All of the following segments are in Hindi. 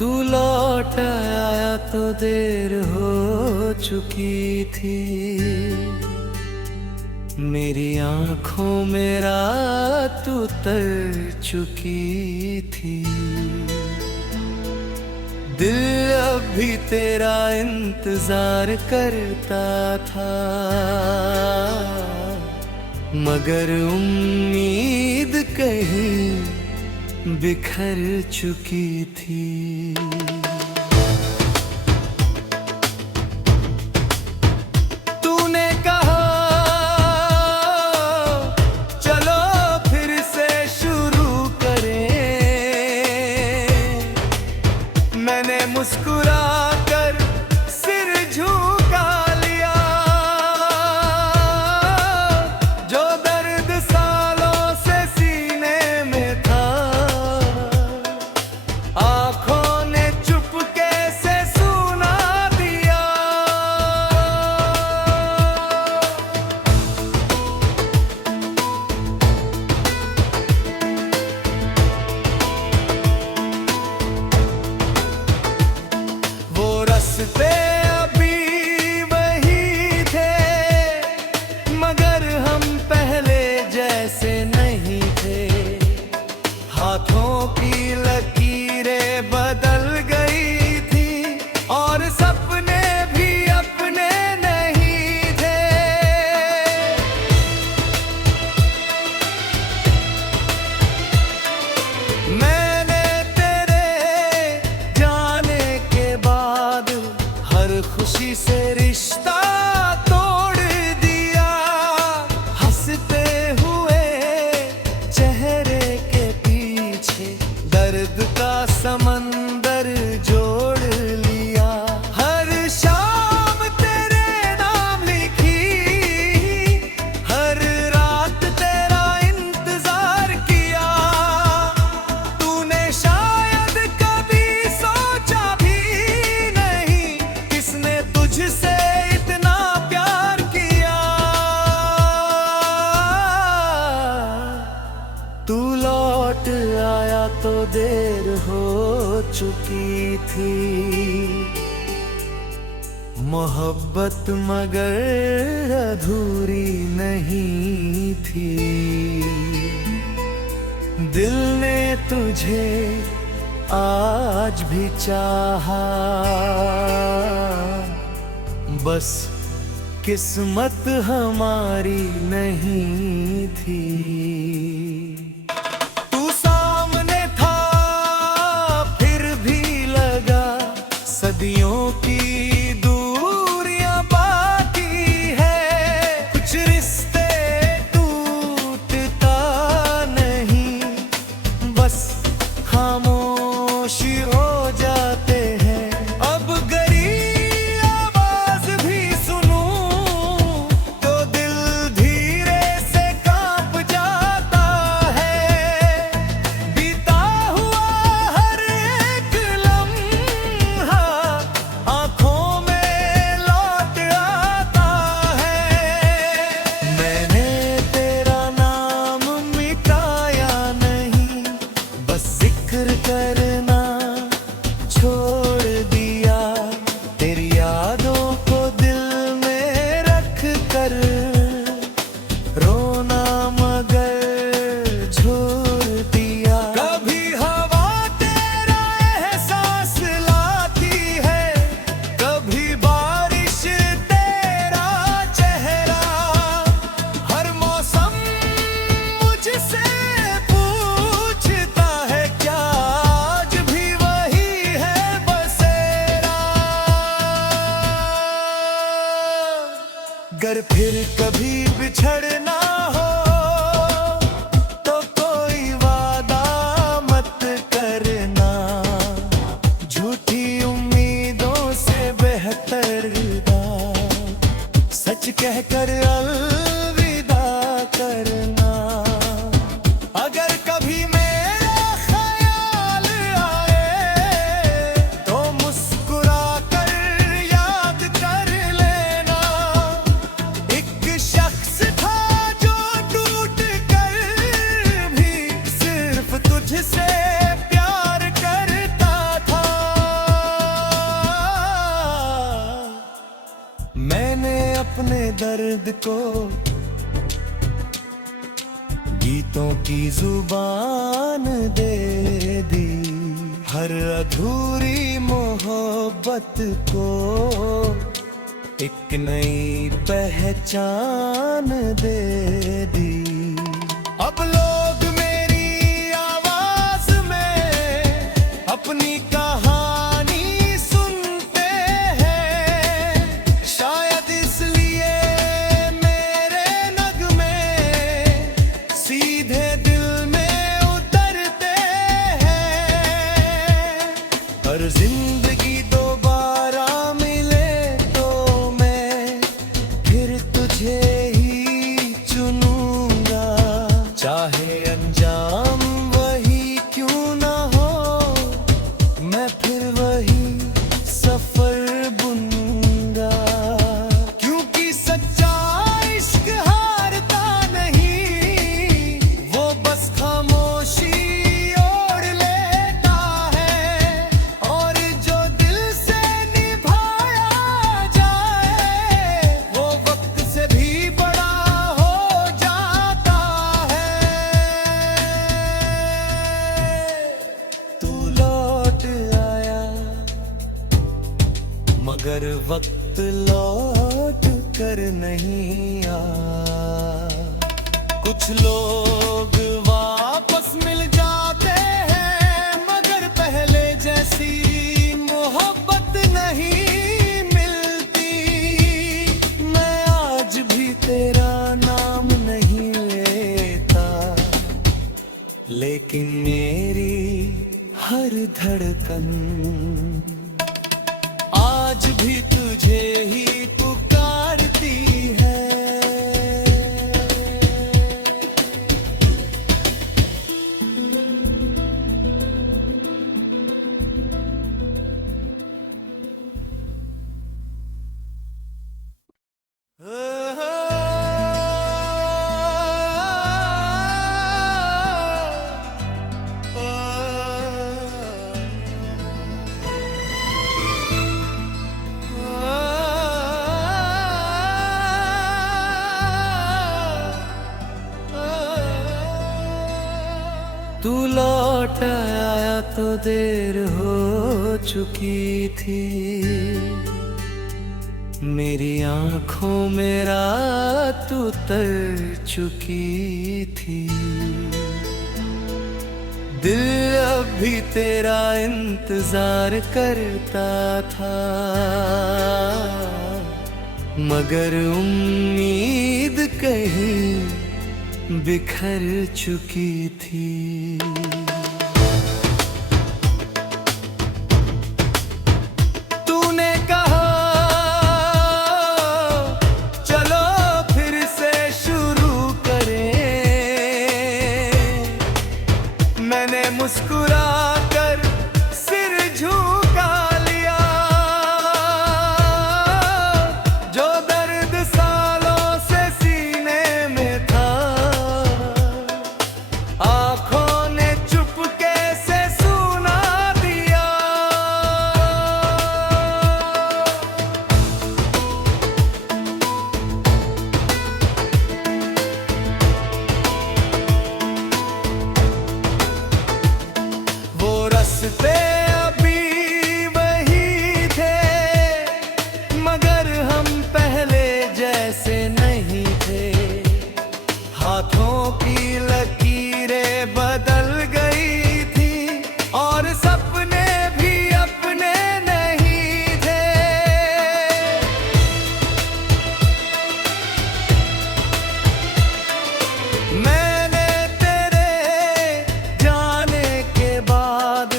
तू लौट आया तो देर हो चुकी थी। मेरी आंखों में रात उतर चुकी थी। दिल अब भी तेरा इंतजार करता था, मगर उम्मीद कहीं बिखर चुकी थी। तूने कहा चलो फिर से शुरू करें, मैंने मुस्कुरा कर सिर झुका लिया। जो दर्द सालों से सीने में था, आंखों ने चुपके से सुना दिया। वो रास्ते अभी वही थे, मगर हम पहले जैसे नहीं थे। हाथों की लकीरें बदल गई थी और सपने भी अपने नहीं थे। मैंने तेरे जाने के बाद हर खुशी से रिश्ता तोड़ दिया। हंसते हुए चेहरे के पीछे दर्द का समंदर जोड़ लिया। हर शाम तेरे नाम लिखी, हर रात तेरा इंतजार किया। तूने शायद कभी सोचा भी नहीं, किसने तुझसे इतना प्यार किया। तू लौट आया तो देर हो चुकी थी। मोहब्बत मगर अधूरी नहीं थी। दिल ने तुझे आज भी चाहा, बस किस्मत हमारी नहीं थी। तू सामने था फिर भी लगा सदियों की दूरियां बाकी है। कुछ रिश्ते टूटता नहीं, बस खामोशी हो जाते हैं। अब गरी आवाज भी सुनूं तो दिल धीरे से कांप जाता को गीतों की जुबान दे दी, हर अधूरी मोहब्बत को एक नई पहचान दे दी। अब लोग मेरी आवाज में अपनी कहानी सुनते हैं, शायद इसलिए मेरे नगमे सीधे दिल में उतरते हैं। और जिंदगी दोबारा मिले तो मैं फिर तुझे ही चुनूंगा, चाहे अंजाम वही क्यों ना हो, मैं फिर वही सफर बुनूंगा। क्योंकि सच्चा इश्क हारता नहीं, वो बस खामोशी ओढ़ लेता है, और जो दिल से निभाया जाए वो वक्त से भी बड़ा हो जाता है। तू लौट आया मगर वक्त लौट कर नहीं आया। कुछ लोग वापस मिल जाते हैं मगर पहले जैसी मोहब्बत नहीं मिलती। मैं आज भी तेरा नाम नहीं लेता, लेकिन मेरी हर धड़कन आज भी तुझे ही पुकारती है। तू लौट आया तो देर हो चुकी थी, मेरी आंखों में रात उतर चुकी थी। दिल अब भी तेरा इंतजार करता था, मगर उम्मीद कहीं बिखर चुकी थी। तूने कहा चलो फिर से शुरू करें, मैंने मुस्कुरा कर सिर झुका लिया। जो दर्द सालों से सीने में था, आँखों ने चुपके से सुना दिया। वो रास्ते अभी वही थे, मगर हम पहले जैसे नहीं थे। हाथों की लकीरें बदल गई थी और सपने भी अपने नहीं थे। मैंने तेरे जाने के बाद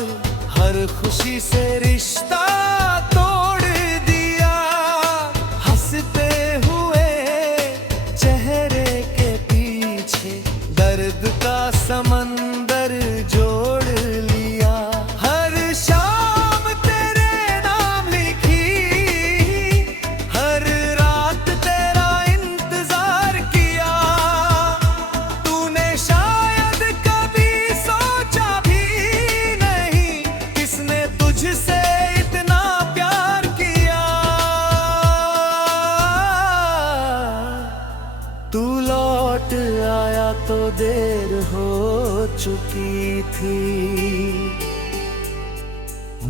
हर खुशी से रिश्ता तोड़ दिया। हंसते हुए चेहरे के पीछे दर्द का समंदर जोड़ लिया। हर शाम तेरे नाम लिखी, हर रात तेरा इंतजार किया। तूने शायद कभी सोचा भी नहीं, किसने तुझसे इतना प्यार किया। तो देर हो चुकी थी।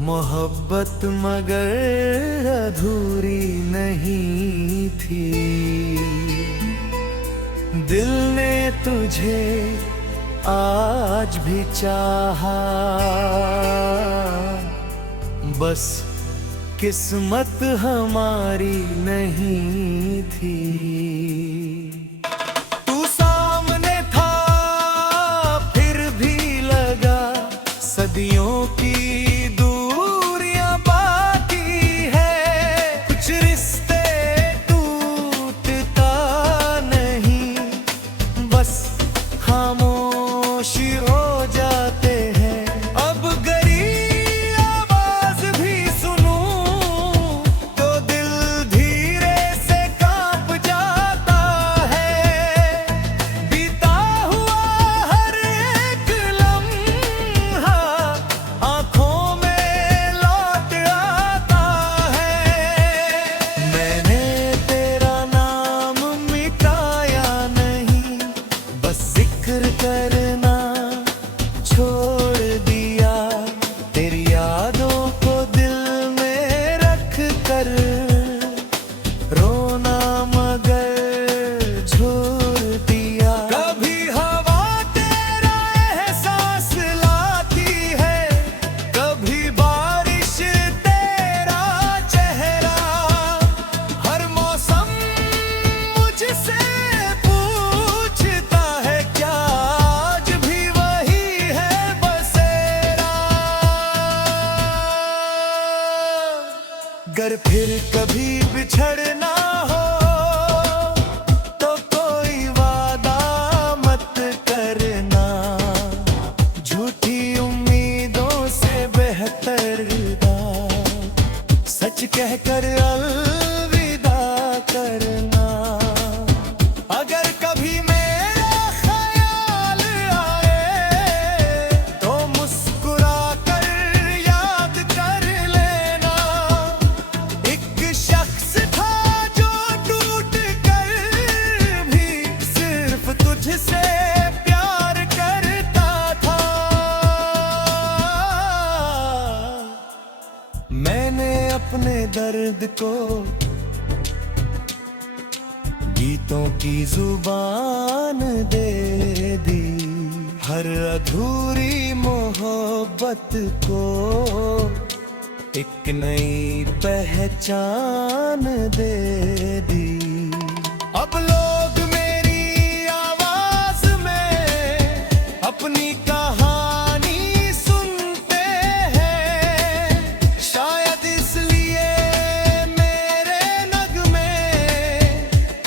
मोहब्बत मगर अधूरी नहीं थी। दिल ने तुझे आज भी चाहा, बस किस्मत हमारी नहीं थी। तू सामने था फिर भी लगा सदियों की दूरियां बाकी है। कुछ रिश्ते टूटता नहीं, बस खामोशी हो जाते हैं। अब गरी आवाज भी सुनूं तो दिल धीरे से कांप जाता है। बीता हुआ हर एक लम्हा आंखों में लौट आता है। मैंने तेरा नाम मिटाया नहीं, बस जिक्र करना छोड़ दिया। तेरी यादों को दिल में रख कर रोना मगर छोड़ दिया। कभी हवा तेरा एहसास लाती है, कभी बारिश तेरा चेहरा। हर मौसम मुझसे पूछता है क्या आज भी वही है बसेरा। गर फिर कभी बिछड़ना हो तो कोई वादा मत करना। झूठी उम्मीदों से बेहतर सच कहकर अलविदा करना। अगर कभी मेरा ख्याल आए तो मुस्कुरा कर याद कर लेना। एक शख्स था जो टूट कर भी सिर्फ तुझसे प्यार करता था। मैंने अपने दर्द को गीतों की जुबान दे दी। हर अधूरी मोहब्बत को एक नई पहचान दे दी। अब लोग मेरी आवाज में अपनी कहानी सुनते हैं। शायद इसलिए मेरे नगमे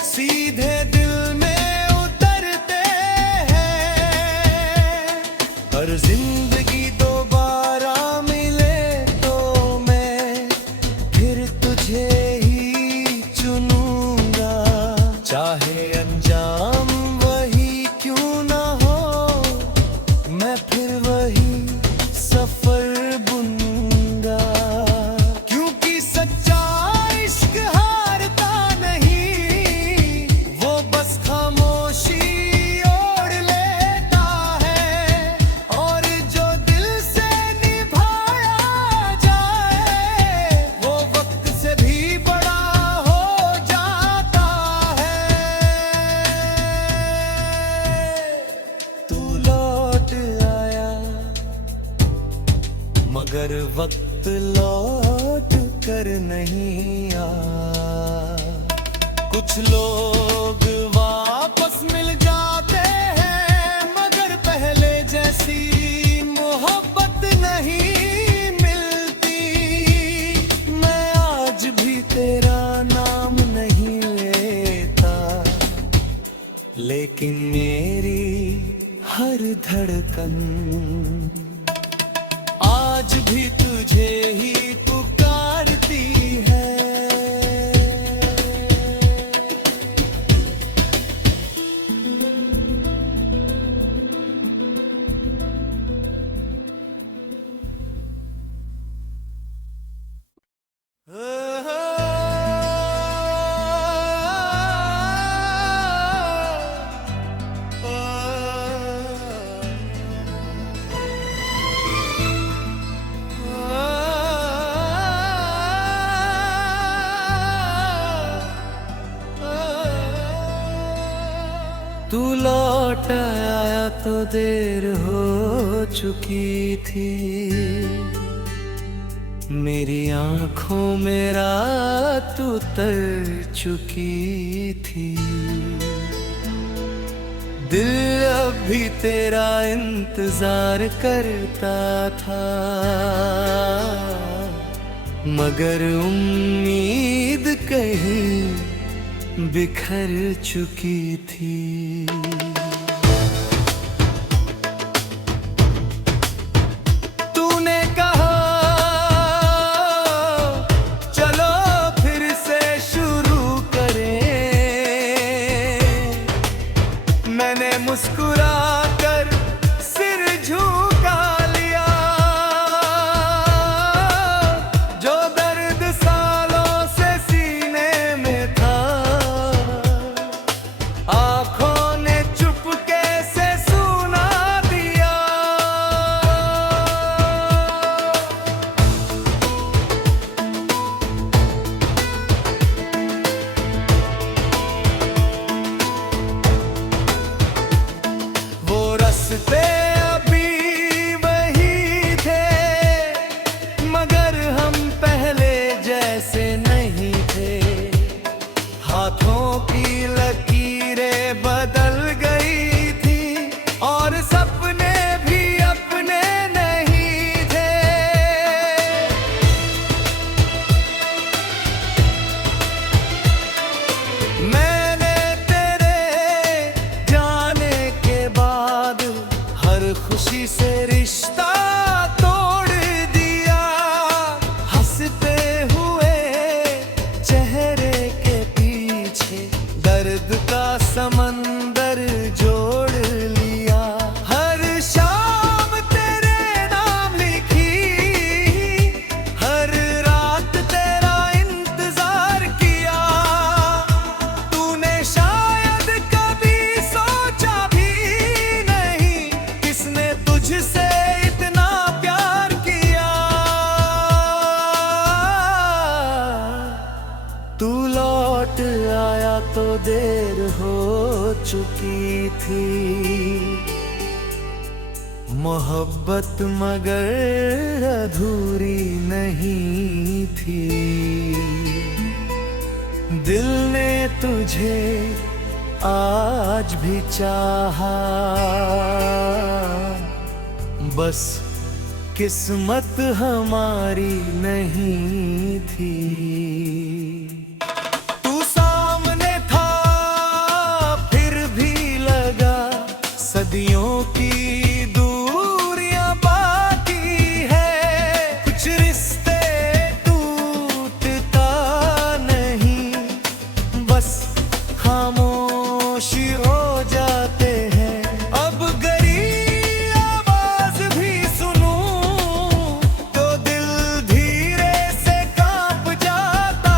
सीधे दिल में उतरते हैं। और जिंदगी दोबारा मिले तो मैं फिर तुझे ही चुनूंगा। चाहे अंजाम वही क्यों ना हो, मैं फिर वही सफर बुनूंगा। क्योंकि सच्चा इश्क हारता नहीं, वो बस खामोशी ओढ़ लेता है। और जो दिल से निभाया जाए वो वक्त से भी बड़ा हो जाता है। तू लौट आया मगर वक्त लौट कर नहीं आया। कुछ लोग वापस मिल जाते हैं मगर पहले जैसी मोहब्बत नहीं मिलती। मैं आज भी तेरा नाम नहीं लेता, लेकिन मेरी हर धड़कन आज भी तुझे ही पुकारती है। लौट आया तो देर हो चुकी थी। मेरी आंखों में रात उतर चुकी थी। दिल अब भी तेरा इंतजार करता था, मगर उम्मीद कहीं बिखर चुकी थी। तूने कहा चलो फिर से शुरू करें, मैंने मुस्कुरा कर सिर झुका लिया। जो दर्द सालों से सीने में था, आँखों ने चुपके से सुना दिया। वो रास्ते अभी वही थे, मगर हम पहले जैसे नहीं थे। हाथों की लकीरें बदल गई थी और सपने भी अपने नहीं थे। मैंने तेरे जाने के बाद हर खुशी से रिश्ता तोड़ दिया। हंसते हुए चेहरे के पीछे दर्द का समंदर जोड़ लिया। हर शाम तेरे नाम लिखी, हर रात तेरा इंतजार किया। तूने शायद कभी सोचा भी नहीं, किसने तुझसे इतना प्यार किया। तू लौट आया तो देर हो चुकी थी। मोहब्बत मगर अधूरी नहीं थी। दिल ने तुझे आज भी चाहा, बस किस्मत हमारी नहीं थी। तू सामने था फिर भी लगा सदियों की दूरियां बाकी है। कुछ रिश्ते टूटता नहीं, बस खामोशी हो जाते हैं। अब गरी आवाज भी सुनूं तो दिल धीरे से कांप जाता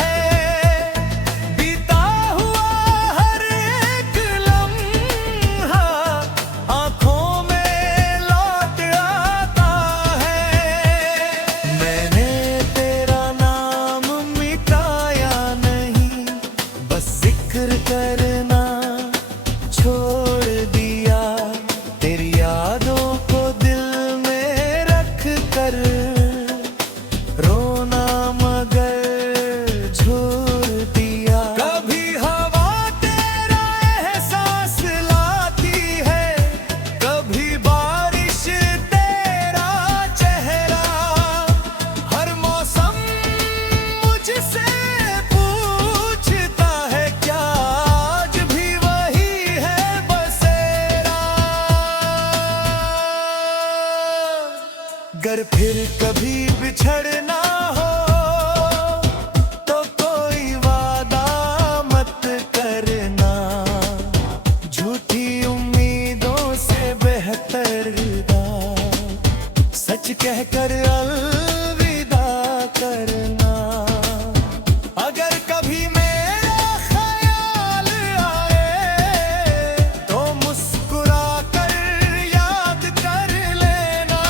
है। बीता हुआ हर एक लम्हा आंखों में लौट आता है। मैंने तेरा नाम मिटाया नहीं, बस जिक्र करना छोड़ दिया। तेरी यादों को दिल में रख कर रोना मगर छोड़ दिया। कभी हवा तेरा एहसास लाती है, कभी बारिश तेरा चेहरा। हर मौसम मुझसे पूछता है क्या आज भी वही है बसेरा। गर फिर कभी बिछड़ना हो तो कोई वादा मत करना। झूठी उम्मीदों से बेहतर सच कहकर अलविदा करना। अगर कभी मेरा ख्याल आए तो मुस्कुरा कर याद कर लेना।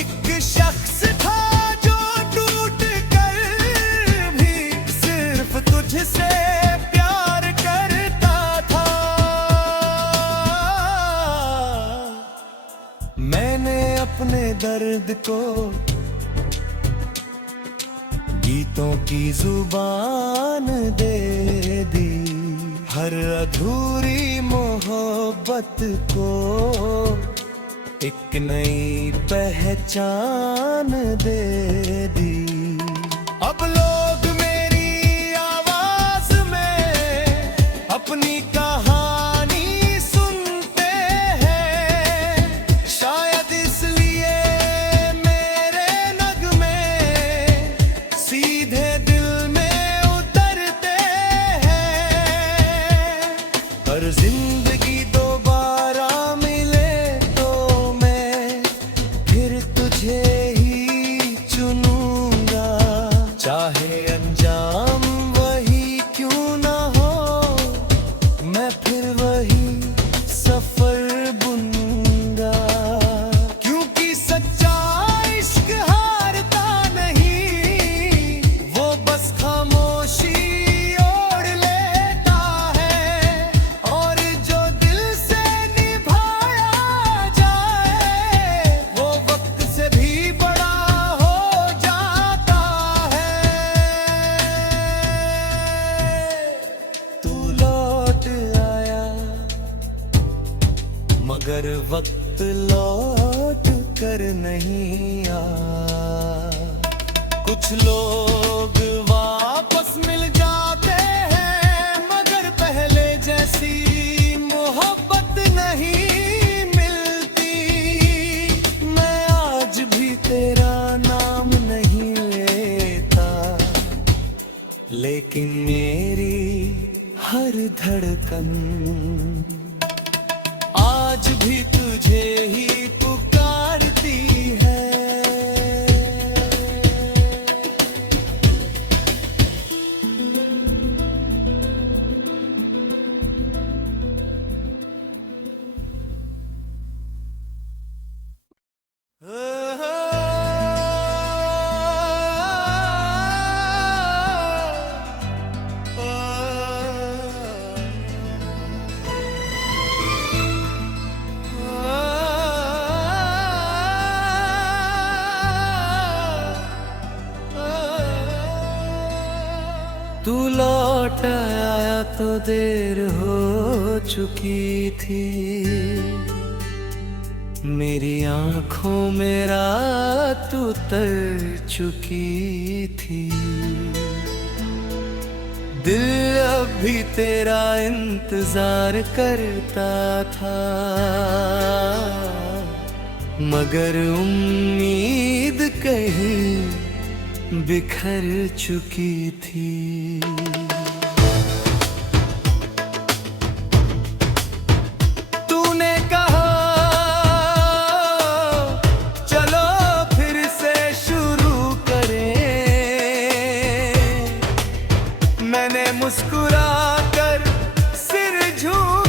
एक शख्स था जो टूट कर भी सिर्फ तुझसे प्यार करता था। दर्द को गीतों की जुबान दे दी। हर अधूरी मोहब्बत को एक नई पहचान दे दी। अब लोग मेरी आवाज में अपनी कहानी सुनते हैं। शायद इसलिए मेरे नगमे सीधे दिल में उतरते हैं। और जिंदगी दोबारा मिले तो मैं फिर तुझे ही चुनूंगा। चाहे अंजाम वही क्यों ना हो, मैं फिर वही सफर बुनूंगा। क्योंकि सच्चा इश्क हारता नहीं, वो बस खामोशी ओढ़ लेता है। और जो दिल से निभाया जाए, वो वक्त से भी बड़ा हो जाता है। तू लौट आया मगर वक्त लौट कर नहीं आया। कुछ लोग वापस मिल जाते हैं, मगर पहले जैसी मोहब्बत नहीं मिलती। मैं आज भी तेरा नाम नहीं लेता, लेकिन मेरी हर धड़कन आज भी तुझे ही पुकारती है। तू लौट आया तो देर हो चुकी थी। मेरी आंखों में रात उतर चुकी थी। दिल अब भी तेरा इंतजार करता था, मगर उम्मीद कहीं बिखर चुकी थी। तूने कहा चलो फिर से शुरू करें। मैंने मुस्कुरा कर सिर झुकाया।